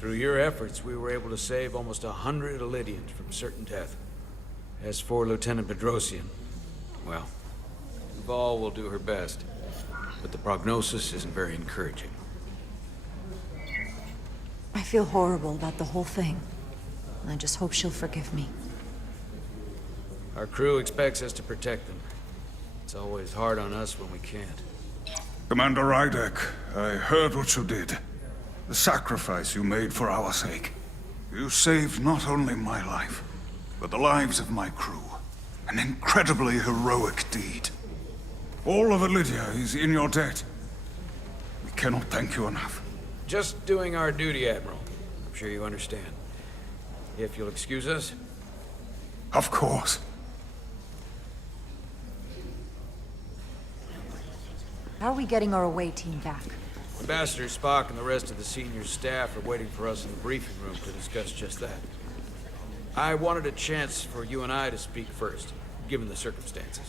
Through your efforts, we were able to save almost 100 Elydians from certain death. As for Lieutenant Bedrosian, well, Duval will do her best, but the prognosis isn't very encouraging. I feel horrible about the whole thing. I just hope she'll forgive me. Our crew expects us to protect them. It's always hard on us when we can't. Commander Rydek, I heard what you did. The sacrifice you made for our sake. You saved not only my life, but the lives of my crew. An incredibly heroic deed. All of Elydia is in your debt. We cannot thank you enough. Just doing our duty, Admiral. I'm sure you understand. If you'll excuse us. Of course. How are we getting our away team back? Ambassador Spock and the rest of the senior staff are waiting for us in the briefing room to discuss just that. I wanted a chance for you and I to speak first, given the circumstances.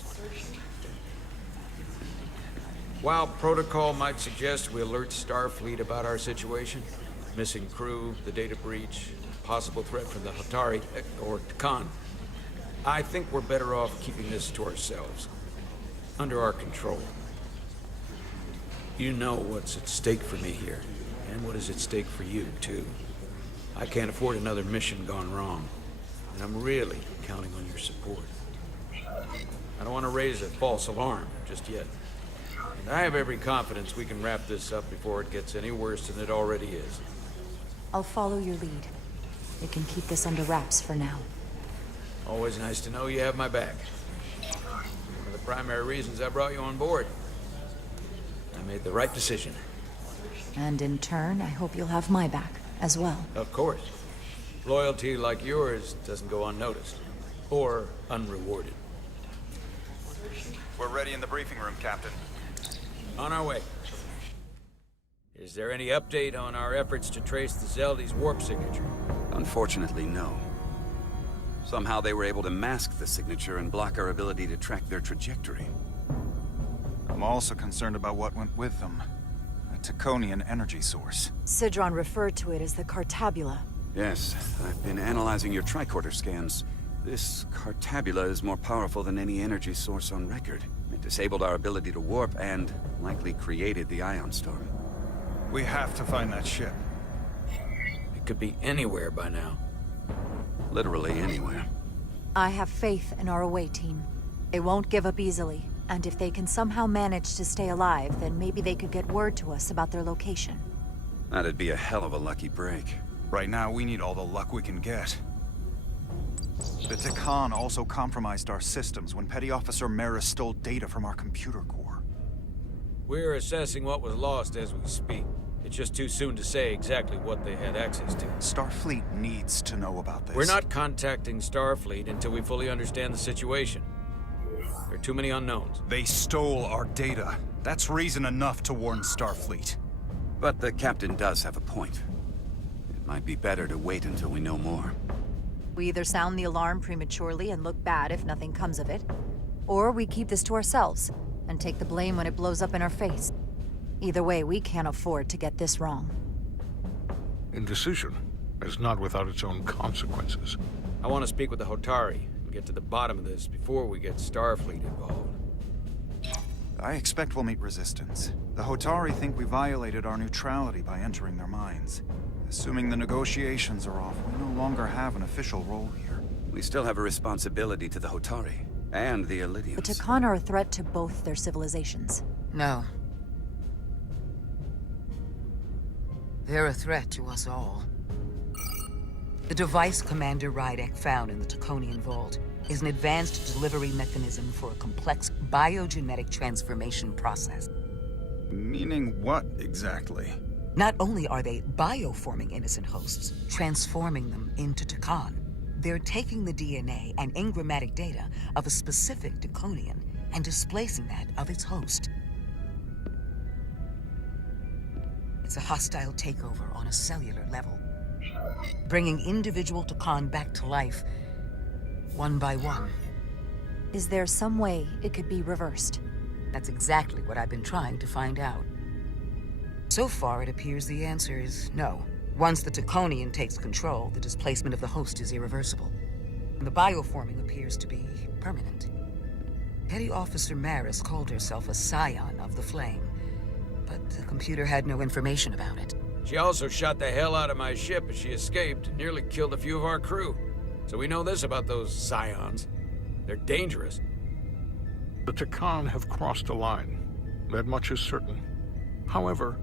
While protocol might suggest we alert Starfleet about our situation, missing crew, the data breach, possible threat from the Hatari, or Khan, I think we're better off keeping this to ourselves, under our control. You know what's at stake for me here, and what is at stake for you, too. I can't afford another mission gone wrong, and I'm really counting on your support. I don't want to raise a false alarm just yet. And I have every confidence we can wrap this up before it gets any worse than it already is. I'll follow your lead. We can keep this under wraps for now. Always nice to know you have my back. One of the primary reasons I brought you on board. I made the right decision. And in turn, I hope you'll have my back as well. Of course. Loyalty like yours doesn't go unnoticed. Or unrewarded. We're ready in the briefing room, Captain. On our way. Is there any update on our efforts to trace the Zeldy's warp signature? Unfortunately, no. Somehow they were able to mask the signature and block our ability to track their trajectory. I'm also concerned about what went with them. A Taconian energy source. Sidron referred to it as the Cartabula. Yes, I've been analyzing your tricorder scans. This Cartabula is more powerful than any energy source on record. It disabled our ability to warp and likely created the ion storm. We have to find that ship. It could be anywhere by now. Literally anywhere. I have faith in our away team. They won't give up easily, and if they can somehow manage to stay alive, then maybe they could get word to us about their location. That'd be a hell of a lucky break. Right now, we need all the luck we can get. The Takan also compromised our systems when Petty Officer Maris stole data from our computer core. We're assessing what was lost as we speak. It's just too soon to say exactly what they had access to. Starfleet needs to know about this. We're not contacting Starfleet until we fully understand the situation. There are too many unknowns. They stole our data. That's reason enough to warn Starfleet. But the captain does have a point. It might be better to wait until we know more. We either sound the alarm prematurely and look bad if nothing comes of it, or we keep this to ourselves and take the blame when it blows up in our face. Either way, we can't afford to get this wrong. Indecision is not without its own consequences. I want to speak with the Hotari and get to the bottom of this before we get Starfleet involved. I expect we'll meet resistance. The Hotari think we violated our neutrality by entering their minds. Assuming the negotiations are off, we no longer have an official role here. We still have a responsibility to the Hotari and the Elydians. The Takan are a threat to both their civilizations. No. They're a threat to us all. The device Commander Rydek found in the Taconian Vault is an advanced delivery mechanism for a complex biogenetic transformation process. Meaning what, exactly? Not only are they bioforming innocent hosts, transforming them into Takan, they're taking the DNA and engrammatic data of a specific Taconian and displacing that of its host. It's a hostile takeover on a cellular level, bringing individual Takan back to life, one by one. Is there some way it could be reversed? That's exactly what I've been trying to find out. So far, it appears the answer is no. Once the Taconian takes control, the displacement of the host is irreversible. The bioforming appears to be permanent. Petty Officer Maris called herself a scion of the Flame, but the computer had no information about it. She also shot the hell out of my ship as she escaped and nearly killed a few of our crew. So we know this about those scions. They're dangerous. The Takan have crossed a line. That much is certain. However,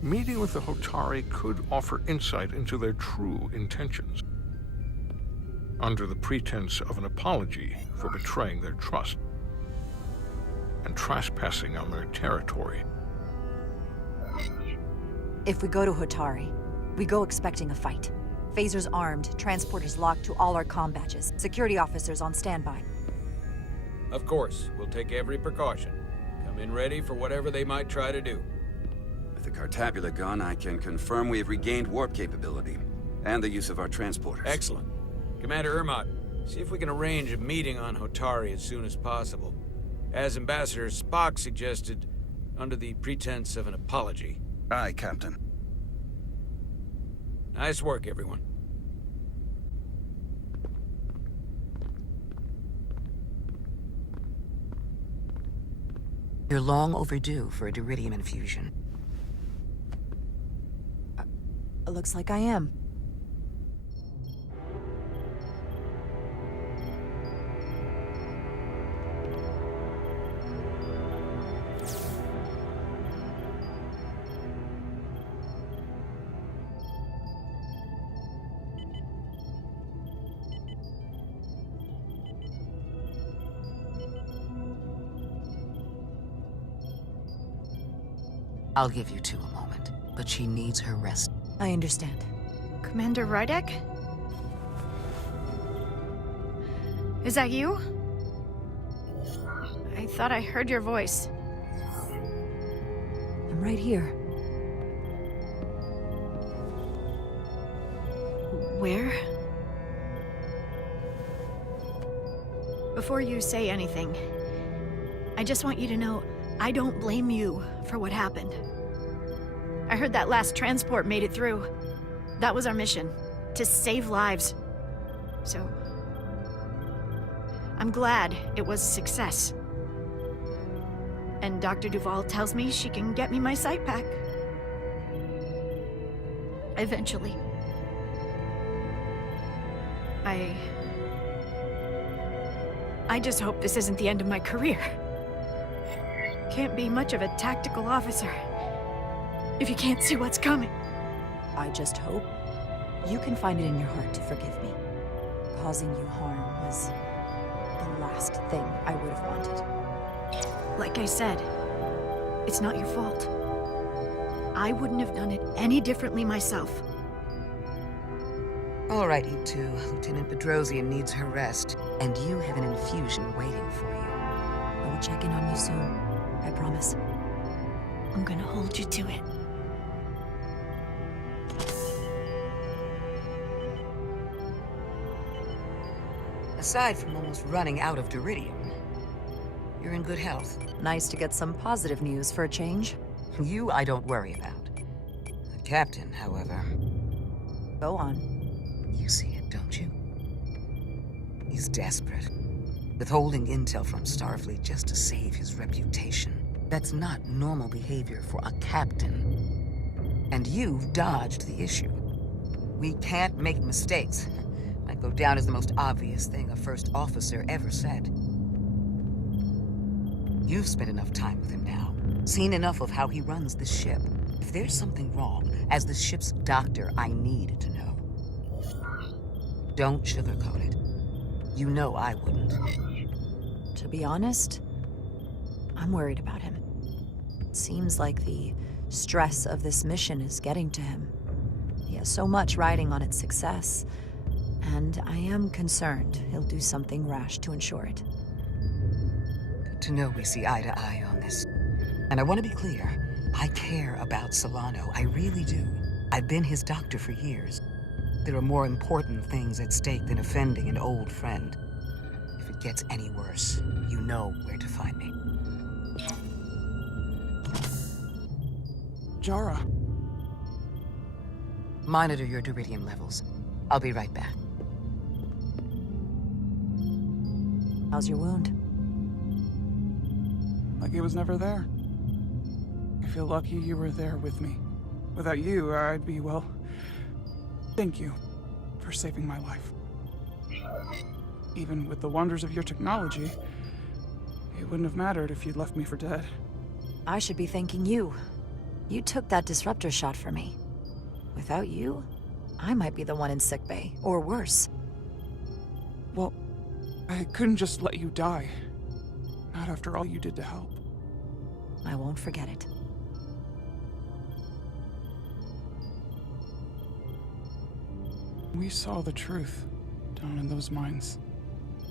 meeting with the Hotari could offer insight into their true intentions. Under the pretense of an apology for betraying their trust and trespassing on their territory. If we go to Hotari, we go expecting a fight. Phasers armed, transporters locked to all our comm badges, security officers on standby. Of course, we'll take every precaution. Come in ready for whatever they might try to do. With the Cartabula gone, I can confirm we have regained warp capability, and the use of our transporters. Excellent. Commander Ermot, see if we can arrange a meeting on Hotari as soon as possible. As Ambassador Spock suggested, under the pretense of an apology. Aye, Captain. Nice work, everyone. You're long overdue for a Duridium infusion. Looks like I am. I'll give you two a moment, but she needs her rest. I understand. Commander Rydek? Is that you? I thought I heard your voice. I'm right here. Where? Before you say anything, I just want you to know I don't blame you for what happened. I heard that last transport made it through. That was our mission, to save lives. So, I'm glad it was a success. And Dr. Duval tells me she can get me my sight back. Eventually. I just hope this isn't the end of my career. Can't be much of a tactical officer if you can't see what's coming. I just hope you can find it in your heart to forgive me. Causing you harm was the last thing I would have wanted. Like I said, it's not your fault. I wouldn't have done it any differently myself. All right, you two. Lieutenant Bedrosian needs her rest, and you have an infusion waiting for you. I will check in on you soon. I promise. I'm gonna hold you to it. Aside from almost running out of Duridium, you're in good health. Nice to get some positive news for a change. You, I don't worry about. The captain, however, Go on. you see it, don't you? He's desperate. Withholding intel from Starfleet just to save his reputation. That's not normal behavior for a captain. And you've dodged the issue. We can't make mistakes. Might go down as the most obvious thing a first officer ever said. You've spent enough time with him now. Seen enough of how he runs the ship. If there's something wrong, as the ship's doctor, I need to know. Don't sugarcoat it. You know I wouldn't. To be honest, I'm worried about him. It seems like the stress of this mission is getting to him. He has so much riding on its success, and I am concerned he'll do something rash to ensure it. Good to know we see eye to eye on this. And I want to be clear. I care about Solano. I really do. I've been his doctor for years. There are more important things at stake than offending an old friend. If it gets any worse, you know where to find me. Jara. Monitor your Duridium levels. I'll be right back. How's your wound? Like it was never there. I feel lucky you were there with me. Without you, I'd be, well... Thank you for saving my life. Even with the wonders of your technology, it wouldn't have mattered if you'd left me for dead. I should be thanking you. You took that disruptor shot for me. Without you, I might be the one in sickbay, or worse. Well, I couldn't just let you die. Not after all you did to help. I won't forget it. We saw the truth down in those mines.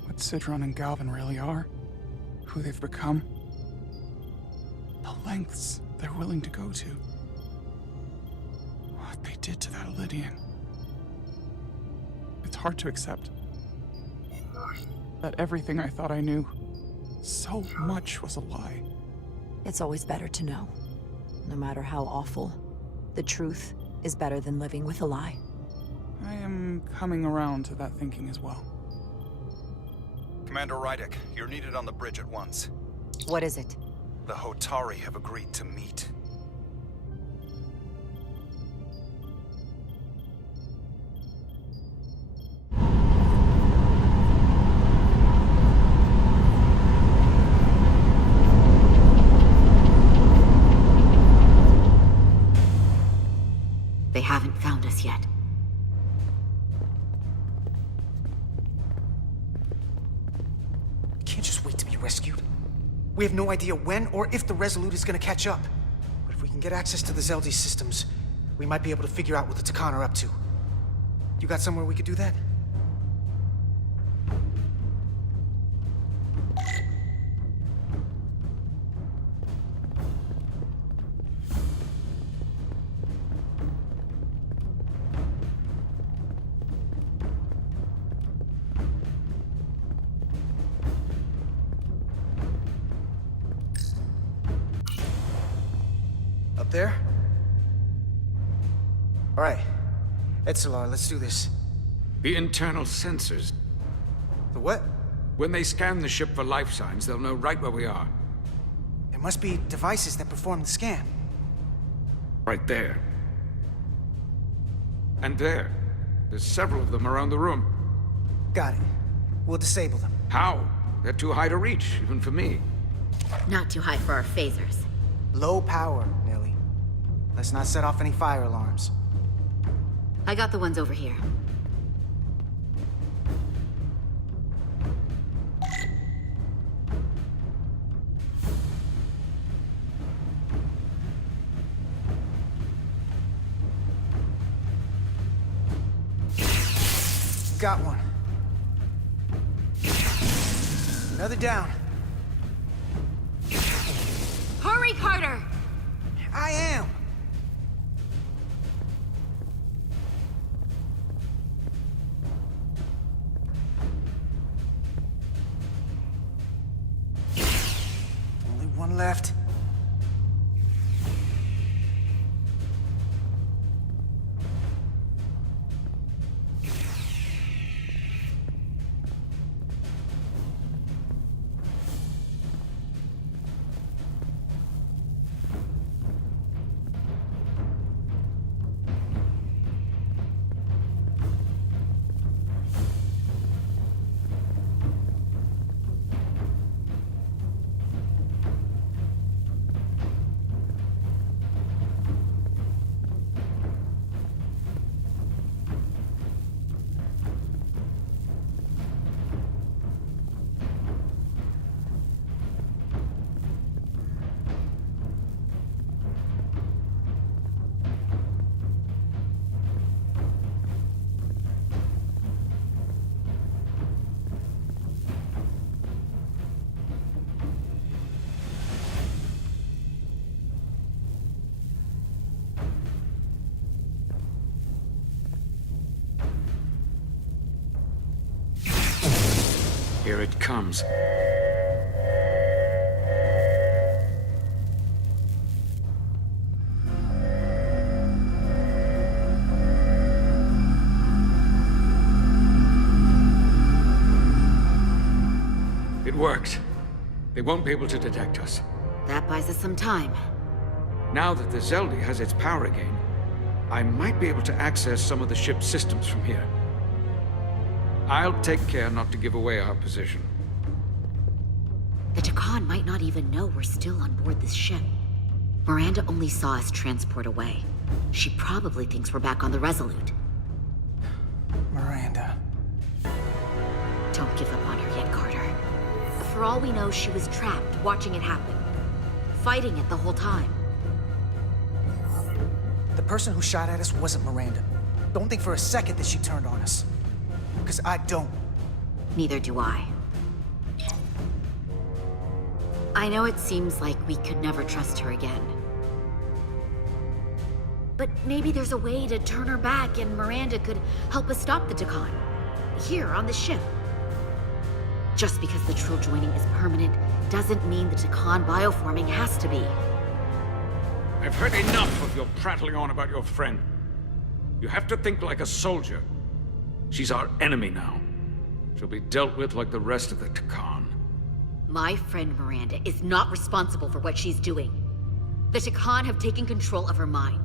What Sidron and Galvin really are. Who they've become. The lengths they're willing to go to. What they did to that Lydian. It's hard to accept. That everything I thought I knew, so much was a lie. It's always better to know. No matter how awful, the truth is better than living with a lie. I am coming around to that thinking as well. Commander Rydek, you're needed on the bridge at once. What is it? The Hotari have agreed to meet. They haven't found us yet. We can't just wait to be rescued. We have no idea when or if the Resolute is gonna catch up. But if we can get access to the Zeldi systems, we might be able to figure out what the Takan are up to. You got somewhere we could do that? Up there? All right. Etzelar, let's do this. The internal sensors. The what? When they scan the ship for life signs, they'll know right where we are. There must be devices that perform the scan. Right there. And there. There's several of them around the room. Got it. We'll disable them. How? They're too high to reach, even for me. Not too high for our phasers. Low power, Millie. Let's not set off any fire alarms. I got the ones over here. Got one. Another down. Hurry, Carter! I am! Only one left. Here it comes. They won't be able to detect us. That buys us some time. Now that the Zeldi has its power again, I might be able to access some of the ship's systems from here. I'll take care not to give away our position. The Takan might not even know we're still on board this ship. Miranda only saw us transport away. She probably thinks we're back on the Resolute. Miranda. Don't give up on her yet, Carter. For all we know, she was trapped, watching it happen. Fighting it the whole time. The person who shot at us wasn't Miranda. Don't think for a second that she turned on us. Because I don't. Neither do I. I know it seems like we could never trust her again. But maybe there's a way to turn her back and Miranda could help us stop the Takan. Here, on the ship. Just because the Trill joining is permanent doesn't mean the Takan bioforming has to be. I've heard enough of your prattling on about your friend. You have to think like a soldier. She's our enemy now. She'll be dealt with like the rest of the Takan. My friend Miranda is not responsible for what she's doing. The Takan have taken control of her mind.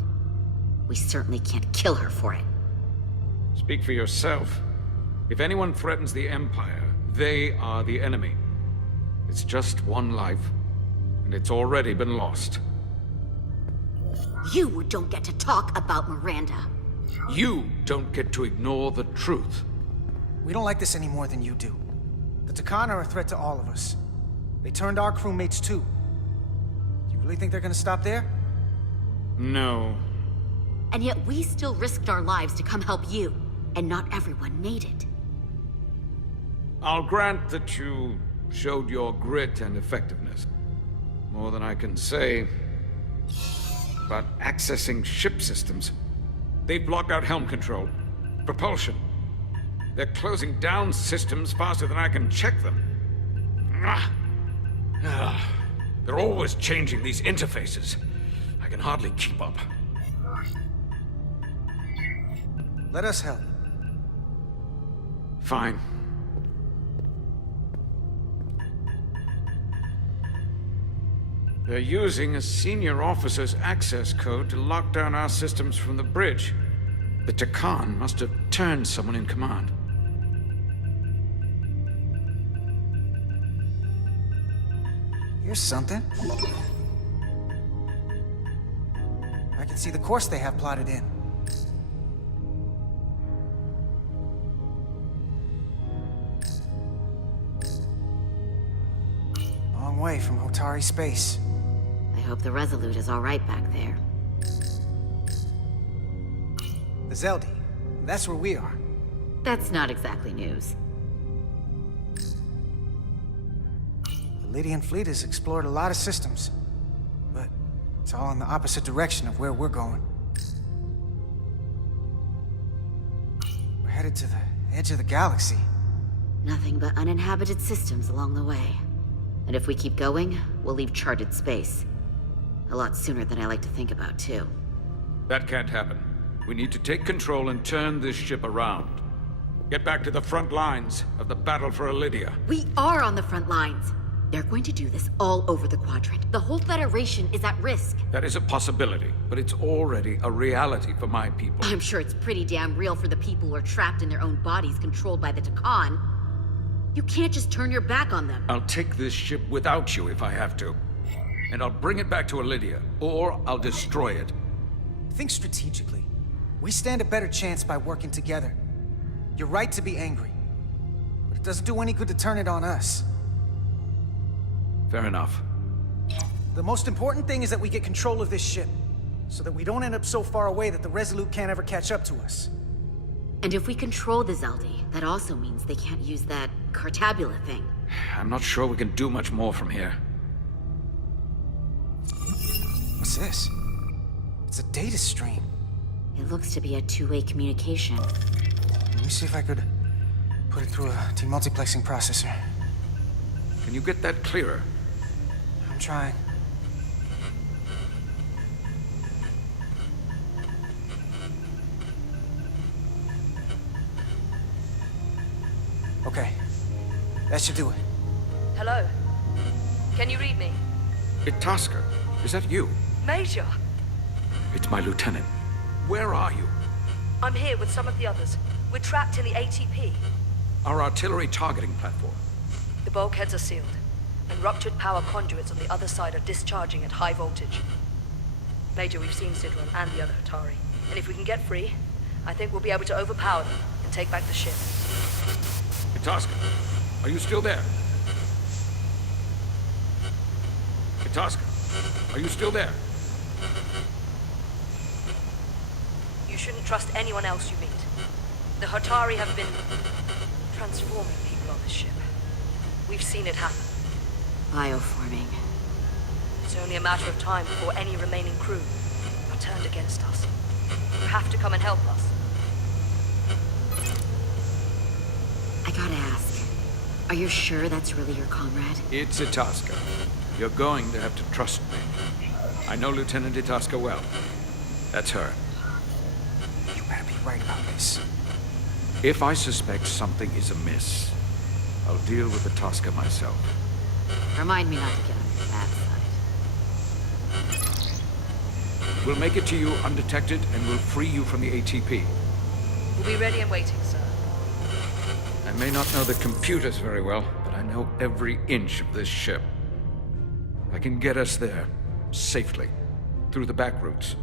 We certainly can't kill her for it. Speak for yourself. If anyone threatens the Empire, they are the enemy. It's just one life, and it's already been lost. You don't get to talk about Miranda. You don't get to ignore the truth. We don't like this any more than you do. The Takan are a threat to all of us. They turned our crewmates too. You really think they're gonna stop there? No. And yet we still risked our lives to come help you, and not everyone made it. I'll grant that you showed your grit and effectiveness. More than I can say about accessing ship systems. They've blocked out helm control, propulsion. They're closing down systems faster than I can check them. They're always changing these interfaces. I can hardly keep up. Let us help. Fine. They're using a senior officer's access code to lock down our systems from the bridge. The Takan must have turned someone in command. Here's something. I can see the course they have plotted in. Long way from Hotari space. I hope the Resolute is all right back there. The Zeldi. That's where we are. That's not exactly news. The Lydian fleet has explored a lot of systems, but it's all in the opposite direction of where we're going. We're headed to the edge of the galaxy. Nothing but uninhabited systems along the way. And if we keep going, we'll leave charted space. A lot sooner than I like to think about, too. That can't happen. We need to take control and turn this ship around. Get back to the front lines of the battle for Elydia. We are on the front lines. They're going to do this all over the quadrant. The whole Federation is at risk. That is a possibility, but it's already a reality for my people. I'm sure it's pretty damn real for the people who are trapped in their own bodies controlled by the Takan. You can't just turn your back on them. I'll take this ship without you if I have to. And I'll bring it back to Elydia, or I'll destroy it. Think strategically. We stand a better chance by working together. You're right to be angry, but it doesn't do any good to turn it on us. Fair enough. The most important thing is that we get control of this ship, so that we don't end up so far away that the Resolute can't ever catch up to us. And if we control the Zeldi, that also means they can't use that Cartabula thing. I'm not sure we can do much more from here. What's this? It's a data stream. It looks to be a two-way communication. Let me see if I could put it through a demultiplexing processor. Can you get that clearer? I'm trying. Okay. That should do it. Hello? Can you read me? Itasca, is that you? Major! It's my lieutenant. Where are you? I'm here with some of the others. We're trapped in the ATP. Our artillery targeting platform. The bulkheads are sealed, and ruptured power conduits on the other side are discharging at high voltage. Major, we've seen Sidron and the other Hatari, and if we can get free, I think we'll be able to overpower them and take back the ship. Itasca, are you still there? Itasca, are you still there? You shouldn't trust anyone else you meet. The Hatari have been transforming people on this ship. We've seen it happen. Bioforming. It's only a matter of time before any remaining crew are turned against us. You have to come and help us. I gotta ask, are you sure that's really your comrade? It's Itasca. You're going to have to trust me. I know Lieutenant Itasca well. That's her. You better be right about this. If I suspect something is amiss, I'll deal with Itasca myself. Remind me not to get on your bad side. We'll make it to you undetected, and we'll free you from the ATP. We'll be ready and waiting, sir. I may not know the computers very well, but I know every inch of this ship. I can get us there, safely, through the back routes.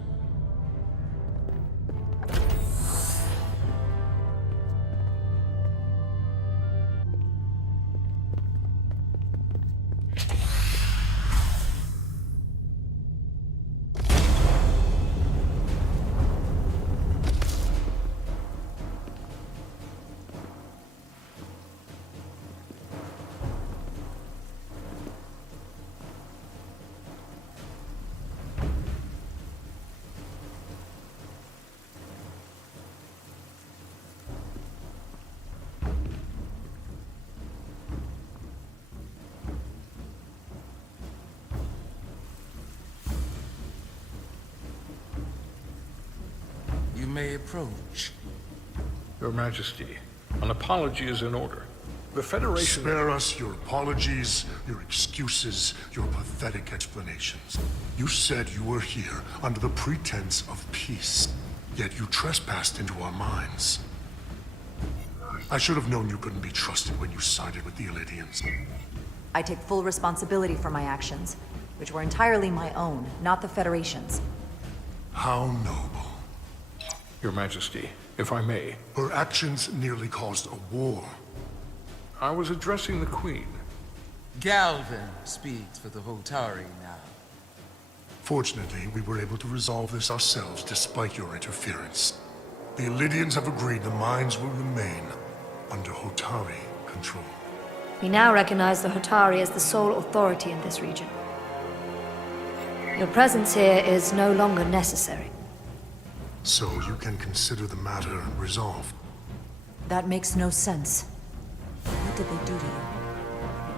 You may approach. Your Majesty, an apology is in order. The Federation... Spare us your apologies, your excuses, your pathetic explanations. You said you were here under the pretense of peace, yet you trespassed into our minds. I should have known you couldn't be trusted when you sided with the Elydians. I take full responsibility for my actions, which were entirely my own, not the Federation's. How noble. Your Majesty, if I may. Her actions nearly caused a war. I was addressing the Queen. Galvin speaks for the Hotari now. Fortunately, we were able to resolve this ourselves despite your interference. The Elydians have agreed the mines will remain under Hotari control. We now recognize the Hotari as the sole authority in this region. Your presence here is no longer necessary. So you can consider the matter resolved. That makes no sense. What did they do to you?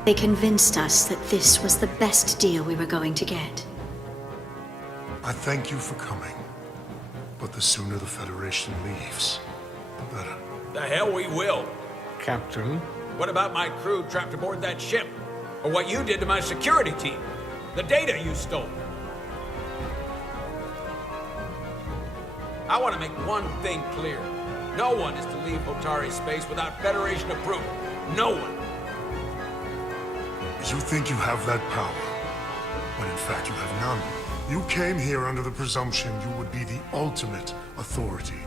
They convinced us that this was the best deal we were going to get. I thank you for coming. But the sooner the Federation leaves, the better. The hell we will. Captain? What about my crew trapped aboard that ship? Or what you did to my security team? The data you stole? I want to make one thing clear. No one is to leave Hotari space without Federation approval. No one. You think you have that power, when in fact you have none. You came here under the presumption you would be the ultimate authority.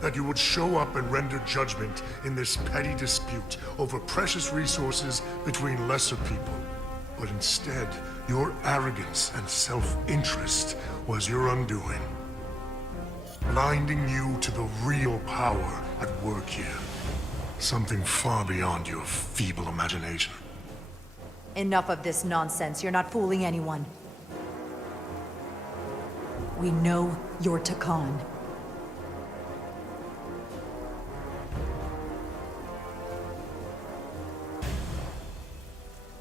That you would show up and render judgment in this petty dispute over precious resources between lesser people. But instead, your arrogance and self-interest was your undoing. Blinding you to the real power at work here. Something far beyond your feeble imagination. Enough of this nonsense. You're not fooling anyone. We know you're Takan.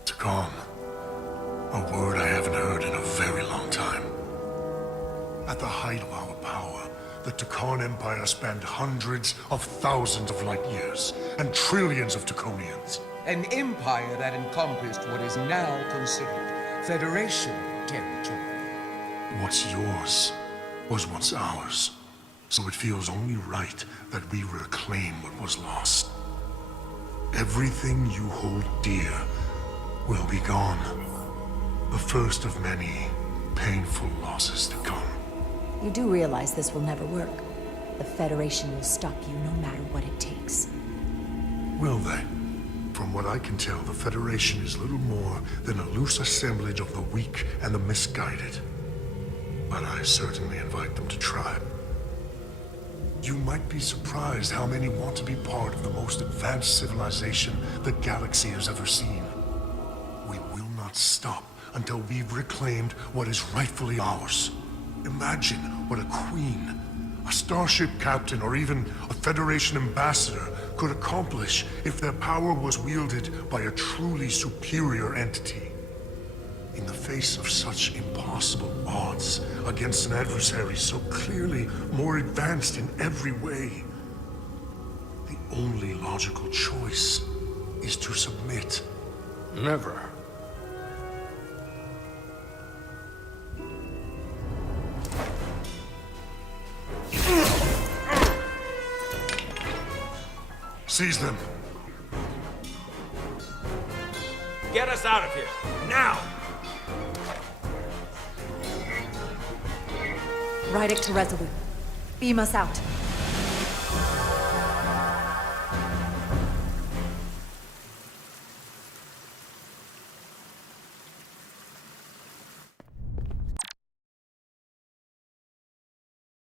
Takan. A word I haven't heard in a very long time. At the height of our power, the Takan Empire spanned hundreds of thousands of light years, and trillions of Taconians. An empire that encompassed what is now considered Federation territory. What's yours was once ours, so it feels only right that we reclaim what was lost. Everything you hold dear will be gone. The first of many painful losses to come. You do realize this will never work. The Federation will stop you no matter what it takes. Will they? From what I can tell, the Federation is little more than a loose assemblage of the weak and the misguided. But I certainly invite them to try. You might be surprised how many want to be part of the most advanced civilization the galaxy has ever seen. We will not stop until we've reclaimed what is rightfully ours. Imagine what a queen, a starship captain, or even a Federation ambassador could accomplish if their power was wielded by a truly superior entity. In the face of such impossible odds against an adversary so clearly more advanced in every way, the only logical choice is to submit. Never. Seize them. Get us out of here, now! Ride it to Resolute. Beam us out.